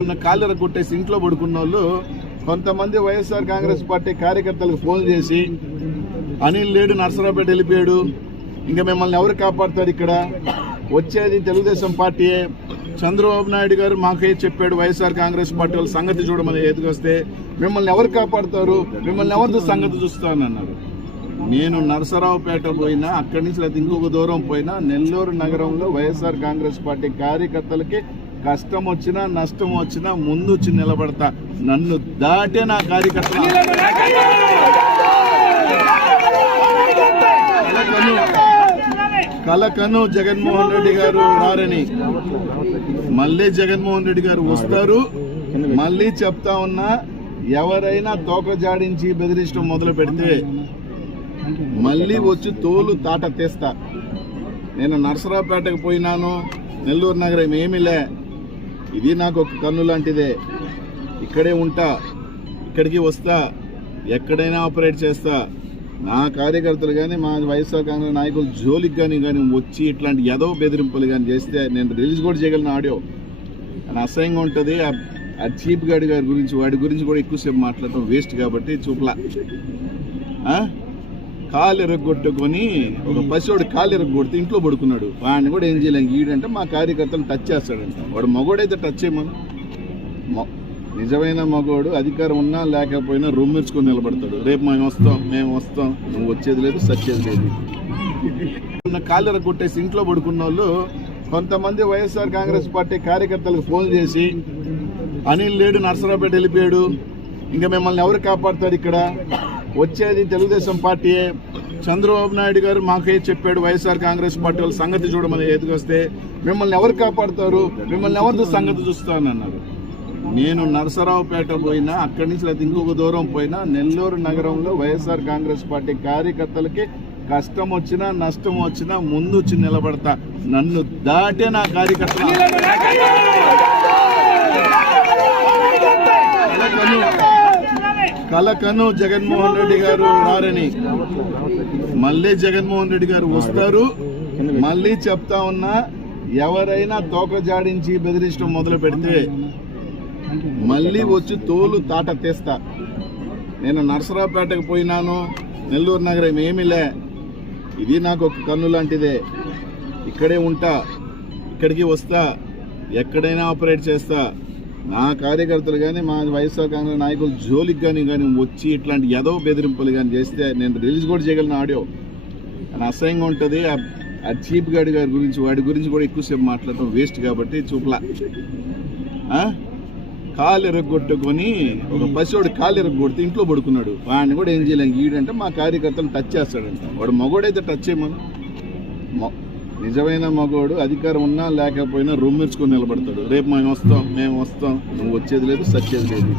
కాళ్ళర కొట్టేసి ఇంట్లో పడుకున్న వాళ్ళు కొంతమంది వైఎస్ఆర్ కాంగ్రెస్ పార్టీ కార్యకర్తలకు ఫోన్ చేసి అనిల్ లేడు నర్సరావుపేట వెళ్ళిపోయాడు, ఇంకా మిమ్మల్ని ఎవరు కాపాడుతారు, ఇక్కడ వచ్చేది తెలుగుదేశం పార్టీయే, చంద్రబాబు నాయుడు గారు మాకే చెప్పాడు వైఎస్ఆర్ కాంగ్రెస్ పార్టీ వాళ్ళ సంగతి చూడమని ఎదుకొస్తే మిమ్మల్ని ఎవరు కాపాడుతారు, మిమ్మల్ని ఎవరితో సంగతి చూస్తానన్నారు. నేను నర్సరావుపేట పోయినా, అక్కడి నుంచి లేదా ఇంకొక దూరం పోయినా, నెల్లూరు నగరంలో వైఎస్ఆర్ కాంగ్రెస్ పార్టీ కార్యకర్తలకి కష్టం వచ్చినా నష్టం వచ్చినా ముందు వచ్చి నిలబడతా. నన్ను దాటే నా కార్యకర్తలు కలకను జగన్మోహన్ రెడ్డి గారు రారని, మళ్ళీ జగన్మోహన్ రెడ్డి గారు వస్తారు. మళ్ళీ చెప్తా ఉన్నా, ఎవరైనా తోక జాడించి బెదిరించడం మొదలు పెడితే మళ్ళీ వచ్చి తోలు తాట తీస్తా. నేను నర్సరావుపేటకు పోయినాను, నెల్లూరు నగరం ఏమీలే, ఇది నాకు ఒక కన్ను లాంటిదే, ఇక్కడే ఉంటా, ఇక్కడికి వస్తా, ఎక్కడైనా ఆపరేట్ చేస్తా. నా కార్యకర్తలు కానీ మా వైఎస్ఆర్ కాంగ్రెస్ నాయకులు జోలికి కానీ వచ్చి ఇట్లాంటి ఏదో బెదిరింపులు కానీ చేస్తే నేను రిలీజ్ కూడా చేయగలను. ఆడియో అని అసహ్యంగా ఉంటుంది. ఆ చీప్ గార్డ్ గారి గురించి, వాడి గురించి కూడా ఎక్కువసేపు మాట్లాడటం వేస్ట్ కాబట్టి చూపలా. కాలు ఎరగొట్టుకొని ఒక పసివాడు కాలు ఎరగొడితే ఇంట్లో పడుకున్నాడు, వాడిని కూడా ఏం చేయలేం. ఈడంటే మా కార్యకర్తలు టచ్ చేస్తాడంట. వాడు మగోడైతే టచ్ చేయమను. నిజమైన మగోడు అధికారం ఉన్నా లేకపోయినా రొమ్మిర్చుకొని నిలబడతాడు. రేపు మేము వస్తాం, నువ్వు వచ్చేది లేదు, సచ్చేది లేదు. కాలు ఎరగొట్టేసి ఇంట్లో పడుకున్న వాళ్ళు కొంతమంది వైఎస్ఆర్ కాంగ్రెస్ పార్టీ కార్యకర్తలకు ఫోన్ చేసి అనిల్ లేడు నర్సరావుపేట వెళ్ళిపోయాడు, ఇంకా మిమ్మల్ని ఎవరు కాపాడుతారు, ఇక్కడ వచ్చేది తెలుగుదేశం పార్టీయే, చంద్రబాబు నాయుడు గారు మాకే చెప్పాడు వైఎస్ఆర్ కాంగ్రెస్ పార్టీ వాళ్ళ సంగతి చూడమని ఎదుకొస్తే మిమ్మల్ని ఎవరు కాపాడుతారు, మిమ్మల్ని ఎవరితో సంగతి చూస్తానన్నారు. నేను నర్సరావుపేట పోయినా, అక్కడి నుంచి లేదా ఇంకొక దూరం పోయినా, నెల్లూరు నగరంలో వైఎస్ఆర్ కాంగ్రెస్ పార్టీ కార్యకర్తలకి కష్టం వచ్చినా నష్టం వచ్చినా ముందు వచ్చి నిలబడతా. నన్ను దాటే నా కార్యకర్తలు కలకను జగన్మోహన్ రెడ్డి గారు రారని, మళ్ళీ జగన్మోహన్ రెడ్డి గారు వస్తారు. మళ్ళీ చెప్తా ఉన్నా, ఎవరైనా తోక జాడించి బెదిరించడం మొదలు పెడితే మళ్ళీ వచ్చి తోలు తాట తీస్తా. నేను నర్సరావుపేటకు పోయినాను, నెల్లూరు నగరం ఏమీలే, ఇది నాకు ఒక కన్ను లాంటిదే, ఇక్కడే ఉంటా, ఇక్కడికి వస్తా, ఎక్కడైనా ఆపరేట్ చేస్తా. నా కార్యకర్తలు కానీ మా వైఎస్ఆర్ కాంగ్రెస్ నాయకులు జోలికి కానీ వచ్చి ఇట్లాంటి ఏదో బెదిరింపులు కానీ చేస్తే నేను రిలీజ్ కూడా చేయగలను. ఆడియో అని అసహ్యంగా ఉంటుంది. ఆ చీప్ గార్డ్ గారి గురించి, వాడి గురించి కూడా ఎక్కువసేపు మాట్లాడటం వేస్ట్ కాబట్టి చూపలా. కాలు ఎరగొట్టుకొని ఒక పసివాడు కాలు ఎరగొడితే ఇంట్లో పడుకున్నాడు, వాడిని కూడా ఏం చేయలేం. ఈడంటే మా కార్యకర్తలు టచ్ చేస్తాడంట. వాడు మగోడైతే టచ్ చేయమను. నిజమైన మగోడు అధికారం ఉన్నా లేకపోయినా రొమ్మిర్చుకొని నిలబడతాడు. రేపు మేము వస్తాం, నువ్వు వచ్చేది లేదు, సచ్చేది లేదు.